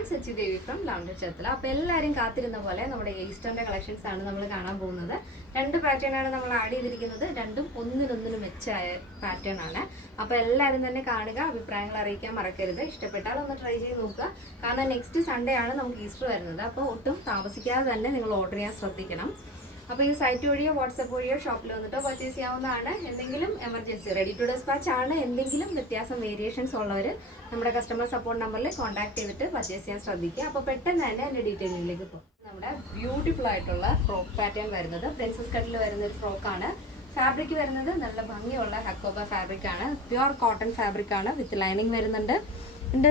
everyone, Sachi Devi from Lavender Chatla. അപ്പോൾ എല്ലാവരും കാത്തിരുന്ന പോലെ നമ്മുടെ ഈസ്റ്ററിന്റെ കളക്ഷൻസ് ആണ് നമ്മൾ കാണാൻ പോകുന്നത്. രണ്ട് പാറ്റേൺ ആണ് നമ്മൾ ആഡ് ചെയ്തിരിക്കുന്നത്. രണ്ടും ഒന്നിനൊന്നിനും മെച്ചമായ പാറ്റേൺ ആണ്. അപ്പോൾ എല്ലാവരും തന്നെ കാണുക, അഭിപ്രായങ്ങൾ അറിയിക്കാൻ മറക്കരുത്. ഇഷ്ടപ്പെട്ടാൽ ഒന്ന് ട്രൈ ചെയ്ത് നോക്കുക. കാരണം നെക്സ്റ്റ് സൺഡേ ആണ് നമുക്ക് ഈസ്റ്റർ വരുന്നത്. അപ്പോൾ ഒട്ടും താമസിക്കാതെ തന്നെ നിങ്ങൾ ഓർഡർ ചെയ്യാൻ ശ്രദ്ധിക്കണം. അപ്പോൾ ഈ സൈറ്റ് വഴിയോ വാട്സപ്പ് വഴിയോ ഷോപ്പിൽ വന്നിട്ടോ പർച്ചേസ് ചെയ്യാവുന്നതാണ്. എന്തെങ്കിലും എമർജൻസി റെഡി ടു ഡെസ്പാച്ച് ആണ്, എന്തെങ്കിലും വ്യത്യാസം വേരിയേഷൻസ് ഉള്ളവർ നമ്മുടെ കസ്റ്റമർ സപ്പോർട്ട് നമ്പറിൽ കോൺടാക്ട് ചെയ്തിട്ട് പർച്ചേസ് ചെയ്യാൻ ശ്രദ്ധിക്കുക. അപ്പോൾ പെട്ടെന്ന് തന്നെ എൻ്റെ ഡീറ്റെയിലിംഗിലേക്ക് പോകും. നമ്മുടെ ബ്യൂട്ടിഫുൾ ആയിട്ടുള്ള ഫ്രോക്ക് പാറ്റേൺ വരുന്നത് പ്രിൻസസ് കട്ടിൽ വരുന്ന ഒരു ഫ്രോക്കാണ്. ഫാബ്രിക് വരുന്നത് നല്ല ഭംഗിയുള്ള ഹക്കോബ ഫാബ്രിക് ആണ്. പ്യുവർ കോട്ടൺ ഫാബ്രിക് ആണ്. വിത്ത് ലൈനിങ് വരുന്നുണ്ട്. ഇതിൻ്റെ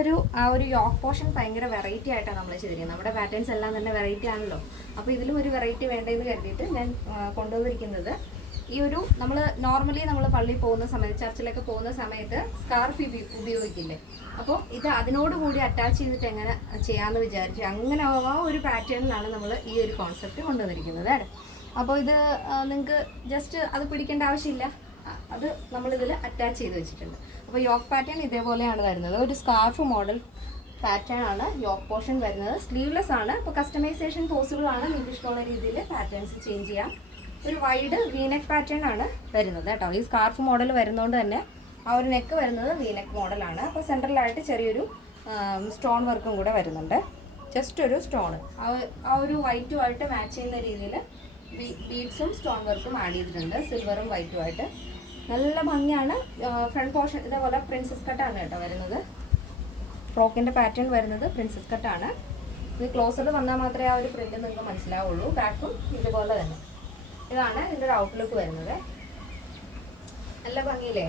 ഒരു യോക്ക് പോർഷൻ ഭയങ്കര വെറൈറ്റി ആയിട്ടാണ് നമ്മൾ ചെയ്തിരിക്കുന്നത്. നമ്മുടെ പാറ്റേൺസ് എല്ലാം തന്നെ വെറൈറ്റി ആണല്ലോ. അപ്പോൾ ഇതിലും ഒരു വെറൈറ്റി വേണ്ടതെന്ന് കരുതിയിട്ട് ഞാൻ കൊണ്ടുവന്നിരിക്കുന്നത് ഈ ഒരു നമ്മൾ നോർമലി നമ്മൾ പള്ളിയിൽ പോകുന്ന സമയത്ത്, ചർച്ചിലൊക്കെ പോകുന്ന സമയത്ത് സ്കാർഫ് ഉപയോഗിക്കില്ലേ, അപ്പോൾ ഇത് അതിനോടുകൂടി അറ്റാച്ച് ചെയ്തിട്ട് എങ്ങനെ ചെയ്യാമെന്ന് വിചാരിച്ചു. അങ്ങനെ ആ ഒരു പാറ്റേണിലാണ് നമ്മൾ ഈ ഒരു കോൺസെപ്റ്റ് കൊണ്ടുവന്നിരിക്കുന്നത്. അപ്പോൾ ഇത് നിങ്ങൾക്ക് ജസ്റ്റ് അത് പിടിക്കേണ്ട ആവശ്യമില്ല, അത് നമ്മളിതിൽ അറ്റാച്ച് ചെയ്ത് വെച്ചിട്ടുണ്ട്. അപ്പോൾ യോക്ക് പാറ്റേൺ ഇതേപോലെയാണ് വരുന്നത്. ഒരു സ്കാർഫ് മോഡൽ പാറ്റേൺ ആണ് യോക്ക് പോർഷൻ വരുന്നത്. സ്ലീവ്ലെസ് ആണ്. അപ്പോൾ കസ്റ്റമൈസേഷൻ പോസിബിൾ ആണ്. നിങ്ങൾക്ക് ഇഷ്ടമുള്ള രീതിയിൽ പാറ്റേൺസ് ചേഞ്ച് ചെയ്യാം. ഒരു വൈഡ് വീനെക്ക് പാറ്റേൺ ആണ് വരുന്നത് കേട്ടോ. ഈ സ്കാർഫ് മോഡൽ വരുന്നതുകൊണ്ട് തന്നെ ആ ഒരു നെക്ക് വരുന്നത് വീനെക്ക് മോഡലാണ്. അപ്പോൾ സെൻട്രലായിട്ട് ചെറിയൊരു സ്റ്റോൺ വർക്കും കൂടെ വരുന്നുണ്ട്. ജസ്റ്റ് ഒരു സ്റ്റോൺ ആ ഒരു വൈറ്റുമായിട്ട് മാച്ച് ചെയ്യുന്ന രീതിയിൽ ബീഡ്സും സ്റ്റോൺ വർക്കും ആഡ് ചെയ്തിട്ടുണ്ട്. സിൽവറും വൈറ്റുമായിട്ട് നല്ല ഭംഗിയാണ്. ഫ്രണ്ട് പോർഷൻ ഇതേപോലെ പ്രിൻസസ് കട്ടാണ് കേട്ടോ വരുന്നത്. ഫ്രോക്കിൻ്റെ പാറ്റേൺ വരുന്നത് പ്രിൻസസ് കട്ടാണ്. ഇത് ക്ലോസർ വന്നാൽ മാത്രമേ ആ ഒരു പ്രിന്റ് നിങ്ങൾക്ക് മനസ്സിലാവുള്ളൂ. ബാക്കും ഇതുപോലെ തന്നെ. ഇതാണ് ഇതിൻ്റെ ഒരു ഔട്ട്ലുക്ക് വരുന്നത്. നല്ല ഭംഗിയില്ലേ?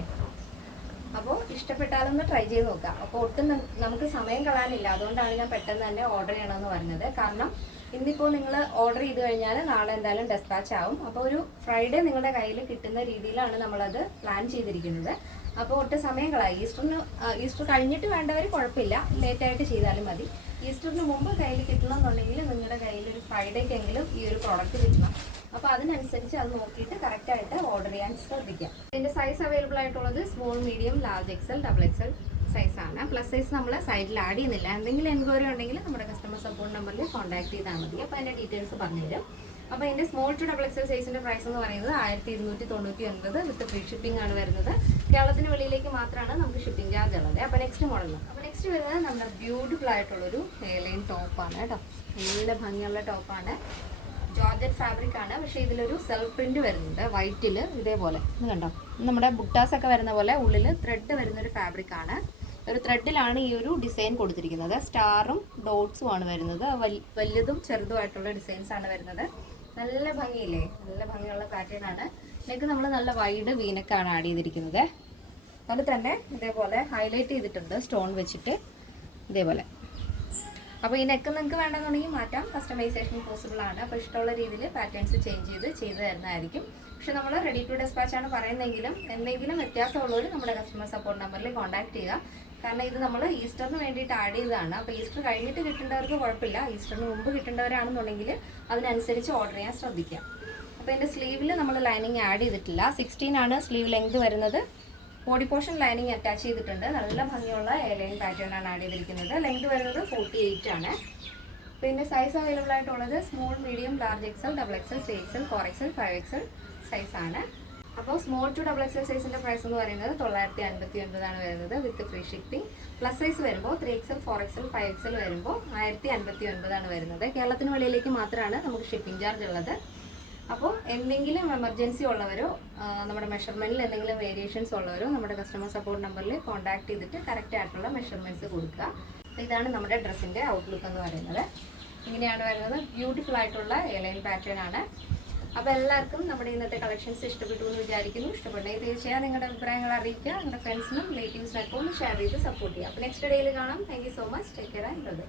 അപ്പോൾ ഇഷ്ടപ്പെട്ടാലൊന്ന് ട്രൈ ചെയ്ത് നോക്കാം. അപ്പോൾ ഒട്ടും നമുക്ക് സമയം കളയാനില്ല. അതുകൊണ്ടാണ് ഞാൻ പെട്ടെന്ന് തന്നെ ഓർഡർ ചെയ്യണമെന്ന് പറഞ്ഞത്. കാരണം ഇന്നിപ്പോൾ നിങ്ങൾ ഓർഡർ ചെയ്ത് കഴിഞ്ഞാൽ നാളെ എന്തായാലും ഡെസ്പാച്ച് ആവും. അപ്പോൾ ഒരു ഫ്രൈഡേ നിങ്ങളുടെ കയ്യിൽ കിട്ടുന്ന രീതിയിലാണ് നമ്മളത് പ്ലാൻ ചെയ്തിരിക്കുന്നത്. അപ്പോൾ ഒട്ടും സമയം കളയാം. ഈസ്റ്റർ കഴിഞ്ഞിട്ട് വേണ്ടവർ കുഴപ്പമില്ല, ലേറ്റായിട്ട് ചെയ്താലും മതി. ഈസ്റ്ററിന് മുമ്പ് കയ്യിൽ കിട്ടണമെന്നുണ്ടെങ്കിൽ നിങ്ങളുടെ കയ്യിൽ ഒരു ഫ്രൈഡേക്കെങ്കിലും ഈ ഒരു പ്രോഡക്റ്റ് കിട്ടണം. അപ്പോൾ അതിനനുസരിച്ച് അത് നോക്കിയിട്ട് കറക്റ്റായിട്ട് ഓർഡർ ചെയ്യാൻ ശ്രദ്ധിക്കാം. ഇതിൻ്റെ സൈസ് അവൈലബിൾ ആയിട്ടുള്ളത് small, medium, large XL, double Excel സൈസാണ്. പ്ലസ് സൈസ് നമ്മൾ സൈഡിൽ ആഡ് ചെയ്യുന്നില്ല. എന്തെങ്കിലും എൻക്വയറി ഉണ്ടെങ്കിൽ നമ്മുടെ കസ്റ്റമർ സപ്പോർട്ട് നമ്പറിൽ കോൺടാക്ട് ചെയ്താൽ മതി. അപ്പോൾ അതിൻ്റെ ഡീറ്റെയിൽസ് പറഞ്ഞുതരും. അപ്പോൾ ഇതിൻ്റെ സ്മോൾ ടു ഡബിൾ എക്സൽ സൈസിൻ്റെ പ്രൈസ് എന്ന് പറയുന്നത് 1299 വിത്ത് ഫ്രീ ഷിപ്പിംഗ് ആണ് വരുന്നത്. കേരളത്തിന് വെളിയിലേക്ക് മാത്രമാണ് നമുക്ക് ഷിപ്പിംഗ് ചാർജ് ഉള്ളത്. അപ്പോൾ നെക്സ്റ്റ് മോഡലാണ്. അപ്പോൾ നെക്സ്റ്റ് വരുന്നത് നമ്മുടെ ബ്യൂട്ടിഫുൾ ആയിട്ടുള്ളൊരു ഹെയർലൈൻ ടോപ്പാണ് കേട്ടോ. നല്ല ഭംഗിയുള്ള ടോപ്പാണ്. ജോർജറ്റ് ഫാബ്രിക് ആണ്. പക്ഷേ ഇതിലൊരു സെൽഫ് പ്രിന്റ് വരുന്നുണ്ട് വൈറ്റിൽ ഇതേപോലെ. ഇത് കണ്ടോ, നമ്മുടെ ബുട്ടാസ് ഒക്കെ വരുന്ന പോലെ ഉള്ളിൽ ത്രെഡ് വരുന്നൊരു ഫാബ്രിക് ആണ്. ഒരു ത്രെഡിലാണ് ഈ ഒരു ഡിസൈൻ കൊടുത്തിരിക്കുന്നത്. സ്റ്റാറും ഡോട്ട്സും ആണ് വരുന്നത്. വലിയതും ചെറുതുമായിട്ടുള്ള ഡിസൈൻസ് ആണ് വരുന്നത്. നല്ല ഭംഗിയില്ലേ? നല്ല ഭംഗിയുള്ള പാറ്റേൺ ആണ്. നെക്ക് നമ്മൾ നല്ല വൈഡ് വീനക്കാണ് ആഡ് ചെയ്തിരിക്കുന്നത്. അത് തന്നെ ഇതേപോലെ ഹൈലൈറ്റ് ചെയ്തിട്ടുണ്ട് സ്റ്റോൺ വെച്ചിട്ട് ഇതേപോലെ. അപ്പോൾ ഈ നെക്ക് നിങ്ങൾക്ക് വേണമെന്നുണ്ടെങ്കിൽ മാറ്റാം. കസ്റ്റമൈസേഷൻ പോസിബിൾ ആണ്. അപ്പോൾ ഇഷ്ടമുള്ള രീതിയിൽ പാറ്റേൺസ് ചെയ്ത് തരുന്നതായിരിക്കും. പക്ഷെ നമ്മൾ റെഡി ടു ഡെസ്പാച്ച് ആണ് പറയുന്നതെങ്കിലും എന്തെങ്കിലും വ്യത്യാസമുള്ളവർ നമ്മുടെ കസ്റ്റമർ സപ്പോർട്ട് നമ്പറിൽ കോൺടാക്ട് ചെയ്യുക. കാരണം ഇത് നമ്മൾ ഈസ്റ്ററിന് വേണ്ടിയിട്ട് ആഡ് ചെയ്തതാണ്. അപ്പോൾ ഈസ്റ്റർ കഴിഞ്ഞിട്ട് കിട്ടേണ്ടവർക്ക് കുഴപ്പമില്ല. ഈസ്റ്ററിന് മുമ്പ് കിട്ടേണ്ടവരാണെന്നുണ്ടെങ്കിൽ അതിനനുസരിച്ച് ഓർഡർ ചെയ്യാൻ ശ്രദ്ധിക്കാം. അപ്പോൾ ഇതിൻ്റെ സ്ലീവിൽ നമ്മൾ ലൈനിങ് ആഡ് ചെയ്തിട്ടില്ല. 16 ആണ് സ്ലീവ് ലെങ്ത് വരുന്നത്. ബോഡി പോർഷൻ ലൈനിങ് അറ്റാച്ച് ചെയ്തിട്ടുണ്ട്. നല്ല ഭംഗിയുള്ള എയർലൈൻ പാറ്റേൺ ആണ് ആഡ് ചെയ്തിരിക്കുന്നത്. ലെങ്ത് വരുന്നത് 48 ആണ്. പിന്നെ സൈസ് അവൈലബിൾ ആയിട്ടുള്ളത് small, medium, large XL, double XL, 3 XL, 4 XL, 5 XL സൈസാണ്. അപ്പോൾ സ്മോൾ ടു ഡബിൾ എക്സൽ സൈസിൻ്റെ പ്രൈസ് എന്ന് പറയുന്നത് 959 ആണ് വരുന്നത് with free shipping. Plus size വരുമ്പോൾ 3 എക്സൽ, 4 എക്സൽ, 5 എക്സൽ വരുമ്പോൾ 1059 ആണ് വരുന്നത്. കേരളത്തിന് വെളിയിലേക്ക് മാത്രമാണ് നമുക്ക് ഷിപ്പിംഗ് ചാർജ് ഉള്ളത്. അപ്പോൾ എന്തെങ്കിലും എമർജൻസി ഉള്ളവരോ നമ്മുടെ മെഷർമെൻറ്റിൽ എന്തെങ്കിലും വേരിയേഷൻസ് ഉള്ളവരോ നമ്മുടെ കസ്റ്റമർ സപ്പോർട്ട് നമ്പറിൽ കോൺടാക്ട് ചെയ്തിട്ട് കറക്റ്റ് ആയിട്ടുള്ള മെഷർമെൻറ്റ്സ് കൊടുക്കുക. ഇതാണ് നമ്മുടെ ഡ്രസ്സിൻ്റെ ഔട്ട്ലുക്ക് എന്ന് പറയുന്നത്. ഇങ്ങനെയാണ് വരുന്നത്. ബ്യൂട്ടിഫുൾ ആയിട്ടുള്ള എയർലൈൻ പാറ്റേൺ ആണ്. അപ്പോൾ എല്ലാവർക്കും നമ്മുടെ ഇന്നത്തെ കളക്ഷൻസ് ഇഷ്ടപ്പെട്ടു എന്ന് വിചാരിക്കുന്നു. ഇഷ്ടപ്പെട്ടെങ്കിൽ തീർച്ചയായും നിങ്ങളുടെ അഭിപ്രായങ്ങൾ അറിയിക്കുക. നിങ്ങളുടെ ഫ്രണ്ട്സിനും റിലേറ്റീവ്സിനൊക്കെ ഒന്ന് ഷെയർ ചെയ്ത് സപ്പോർട്ട് ചെയ്യുക. അപ്പോൾ നെക്സ്റ്റ് ഡേയിൽ കാണാം. Thank you so much. Take care and by.